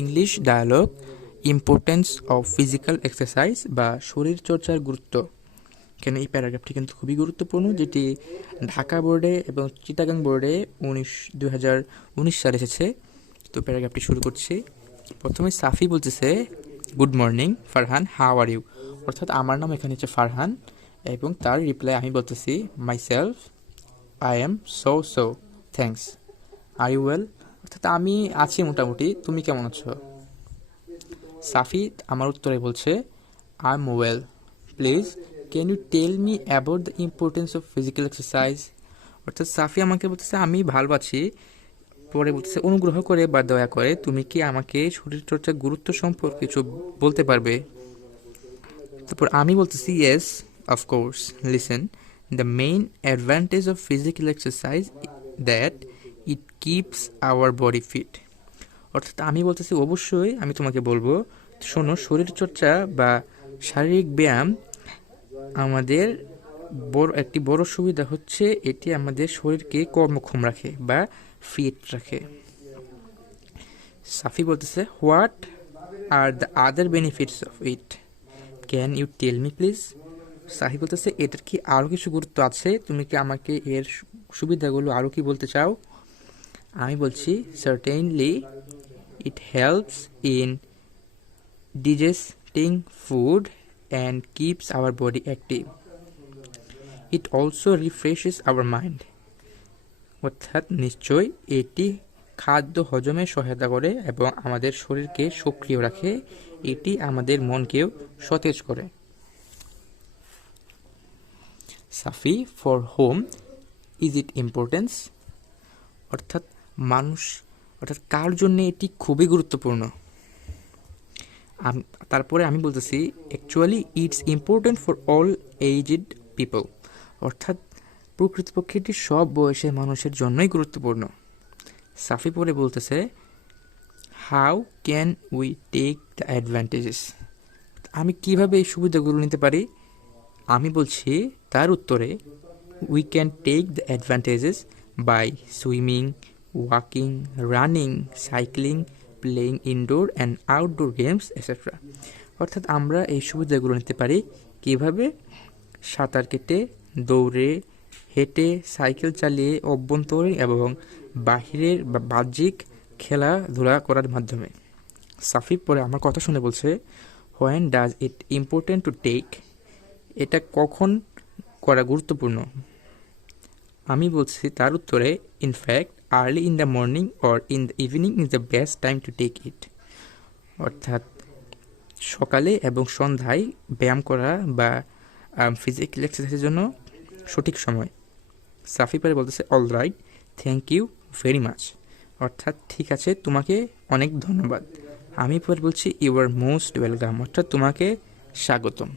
English dialogue importance of physical exercise বা শরীরচর্চার গুরুত্ব। এখানে এই প্যারাগ্রাফটি কিন্তু খুবই গুরুত্বপূর্ণ, যেটি ঢাকা বোর্ডে এবং চিটাগাং বোর্ডে 2019 সালে এসেছে। তো প্যারাগ্রাফটি শুরু করছি। প্রথমে সাফি বলতেছে, good morning Farhan, how are you? অর্থাৎ আমার নাম এখানে হচ্ছে ফারহান এবং তার রিপ্লাই আমি বলতেছি, myself I am so thanks. Are you well? অর্থাৎ আমি আছি মোটামুটি, তুমি কেমন আছো? সাফি আমার উত্তরে বলছে, I am well, please can you tell me about the importance of physical exercise? অর্থাৎ সাফি আমাকে বলতেছে আমি ভালো আছি, পরে বলতেছে অনুগ্রহ করে বা দয়া করে তুমি কি আমাকে শরীরচর্চার গুরুত্ব সম্পর্কে কিছু বলতে পারবে? তারপর আমি বলতেছি, yes of course, listen, the main advantage of physical exercise that it keeps our body fit. অর্থাৎ আমি বলতেছি অবশ্যই আমি তোমাকে বলবো, শোনো, শরীরচর্চা বা শারীরিক ব্যায়াম আমাদের একটি বড় সুবিধা হচ্ছে এটি আমাদের শরীরকে কর্মক্ষম রাখে বা ফিট রাখে। সাফি বলতেছে, what are the other benefits of it, can you tell me please? Safi বলতেছে, এটার কি আরও কিছু গুরুত্ব আছে? তুমি কি আমাকে এর সুবিধাগুলো আরও কি বলতে চাও? আমি বলছি, certainly it helps in digesting food and keeps our body active. It also refreshes our mind. অর্থাৎ নিশ্চয়ই এটি খাদ্য হজমে সহায়তা করে এবং আমাদের শরীরকে সক্রিয় রাখে, এটি আমাদের মনকেও সতেজ করে। Safi, for whom is it importance? অর্থাৎ কার জন্য এটি খুবই গুরুত্বপূর্ণ। তারপরে আমি বলতেছি, actually it's important for all aged people. অর্থাৎ প্রকৃতপক্ষে এটি সব বয়সের মানুষের জন্যই গুরুত্বপূর্ণ। সাফি পরে বলতেছে, how can we take the advantages? আমি কিভাবে এই সুবিধাগুলো নিতে পারি? আমি বলছি তার উত্তরে, we can take the advantages by swimming, walking, running, cycling, playing indoor and outdoor games etcetera. অর্থাৎ আমরা এই সুবিধাগুলো নিতে পারি কিভাবে? সাঁতার কেটে, দৌড়ে, হেঁটে, সাইকেল চালিয়ে, অভ্যন্তরীণ এবং বাহিরের বা বাহ্যিক খেলাধুলা করার মাধ্যমে। সাফি পরে আমার কথা শুনে বলছে, when does it important to take? এটা কখন করা গুরুত্বপূর্ণ? আমি বলছি তার উত্তরে, in fact early in the morning or in the evening is the best time to take it. অর্থাৎ সকালে এবং সন্ধ্যায় ব্যায়াম করা বা ফিজিক্যাল এক্সারসাইজের জন্য সঠিক সময়। সাফি পরে বলতেছে, all right, thank you very much. অর্থাৎ ঠিক আছে, তোমাকে অনেক ধন্যবাদ। আমি পরে বলছি, ইউ আর মোস্ট ওয়েলকাম, অর্থাৎ তোমাকে স্বাগতম।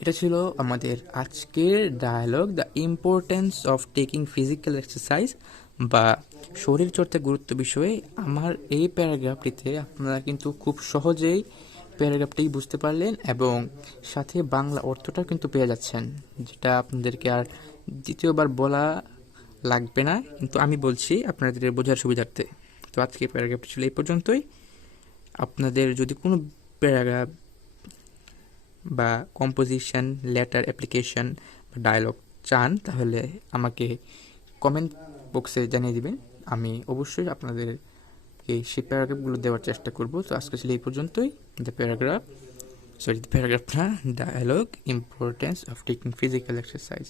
এটা ছিল আমাদের আজকের dialogue, the importance of taking physical exercise বা শরীরচর্চার গুরুত্ব বিষয়ে। আমার এই প্যারাগ্রাফটিতে আপনারা কিন্তু খুব সহজেই প্যারাগ্রাফটি বুঝতে পারলেন এবং সাথে বাংলা অর্থটা কিন্তু পেয়ে যাচ্ছেন, যেটা আপনাদেরকে আর দ্বিতীয়বার বলা লাগবে না, কিন্তু আমি বলছি আপনাদের বোঝার সুবিধার্থে। তো আজকে প্যারাগ্রাফটি ছিল এই পর্যন্তই। আপনাদের যদি কোনো প্যারাগ্রাফ বা কম্পোজিশন, লেটার, অ্যাপ্লিকেশন বা ডায়লগ চান তাহলে আমাকে কমেন্ট বক্সে জানিয়ে দিবেন। আমি অবশ্যই আপনাদেরকে সেই প্যারাগ্রাফগুলো দেওয়ার চেষ্টা করব। তো আজকে ছিল এই পর্যন্তই। দ্য প্যারাগ্রাফ না, dialogue importance of taking physical exercise.